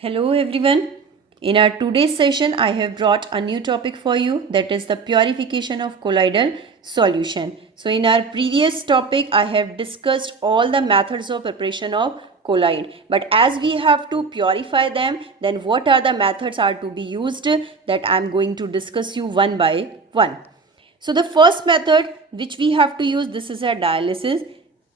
Hello everyone. In our today's session, I have brought a new topic for you, that is the purification of colloidal solution. So in our previous topic, I have discussed all the methods of preparation of colloid. But as we have to purify them, then what are the methods are to be used, that I am going to discuss you one by one. So the first method which we have to use, this is a dialysis,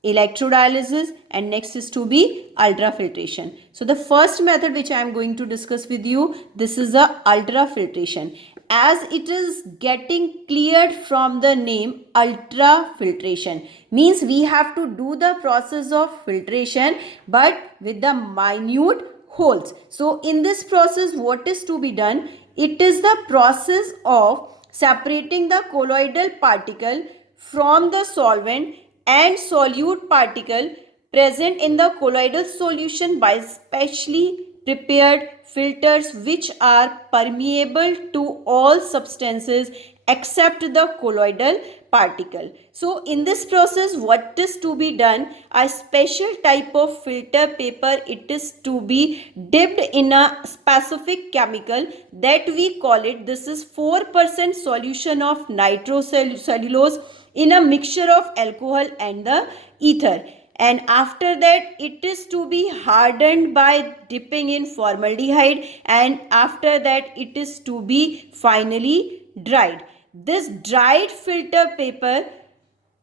electrodialysis, and next is to be ultrafiltration. So the first method which I am going to discuss with you, this is the ultrafiltration. As it is getting cleared from the name ultrafiltration, means we have to do the process of filtration but with the minute holes. So in this process, what is to be done? It is the process of separating the colloidal particle from the solvent and solute particle present in the colloidal solution by specially prepared filters which are permeable to all substances except the colloidal particle. So in this process, what is to be done? A special type of filter paper, it is to be dipped in a specific chemical that we call it, this is 4% solution of nitrocellulose in a mixture of alcohol and the ether, and after that it is to be hardened by dipping in formaldehyde, and after that it is to be finally dried. This dried filter paper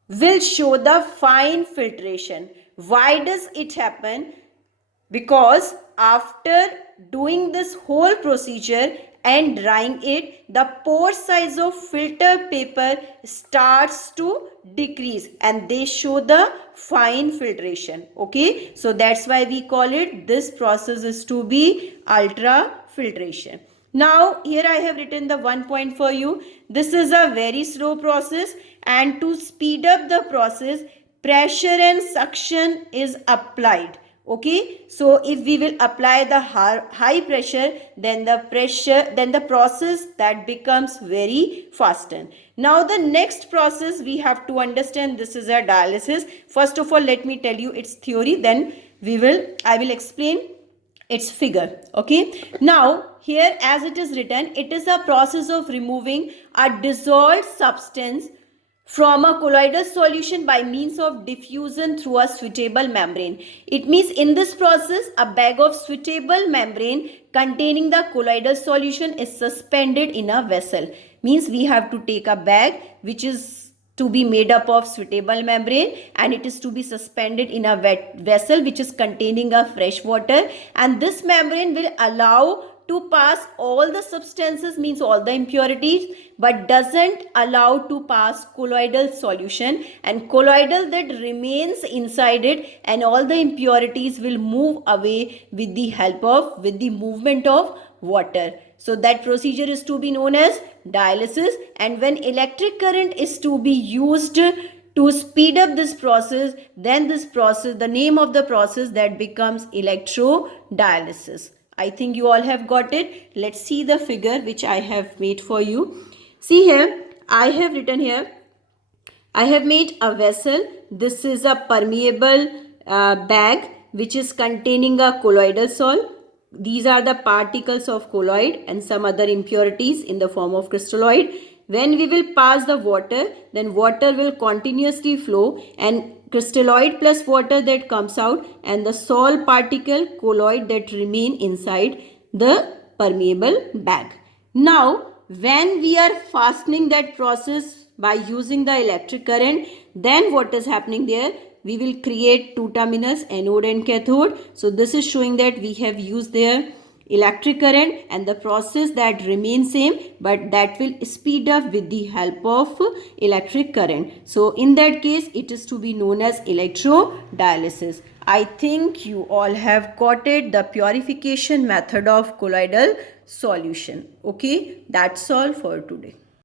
will show the fine filtration. Why does it happen? Because after doing this whole procedure and drying it, the pore size of filter paper starts to decrease and they show the fine filtration. Okay, so that's why we call it, this process is to be ultrafiltration. Now here I have written the 1 point for you. This is a very slow process, and to speed up the process, pressure and suction is applied. Okay, so if we will apply the high pressure, then the process that becomes very faster. Now the next process we have to understand, this is a dialysis. First of all, let me tell you its theory, then I will explain its figure. Okay, now here as it is written, it is a process of removing a dissolved substance from a colloidal solution by means of diffusion through a suitable membrane. It means in this process, a bag of suitable membrane containing the colloidal solution is suspended in a vessel. Means we have to take a bag which is to be made up of suitable membrane, and it is to be suspended in a wet vessel which is containing a fresh water, and this membrane will allow to pass all the substances, means all the impurities, but doesn't allow to pass colloidal solution, and colloidal that remains inside it, and all the impurities will move away with the movement of water. So that procedure is to be known as dialysis, and when electric current is to be used to speed up this process, then the name of the process that becomes electrodialysis. I think you all have got it. Let's see the figure which I have made for you. See here, I have written here, I have made a vessel. This is a permeable bag which is containing a colloidal sol. These are the particles of colloid and some other impurities in the form of crystalloid. When we will pass the water, then water will continuously flow, and crystalloid plus water that comes out, and the sol particle colloid that remain inside the permeable bag. Now when we are fastening that process by using the electric current, then what is happening there? We will create two terminals, anode and cathode. So this is showing that we have used their electric current, and the process that remains same, but that will speed up with the help of electric current. So in that case, it is to be known as electrodialysis. I think you all have got it, the purification method of colloidal solution. Okay, that's all for today.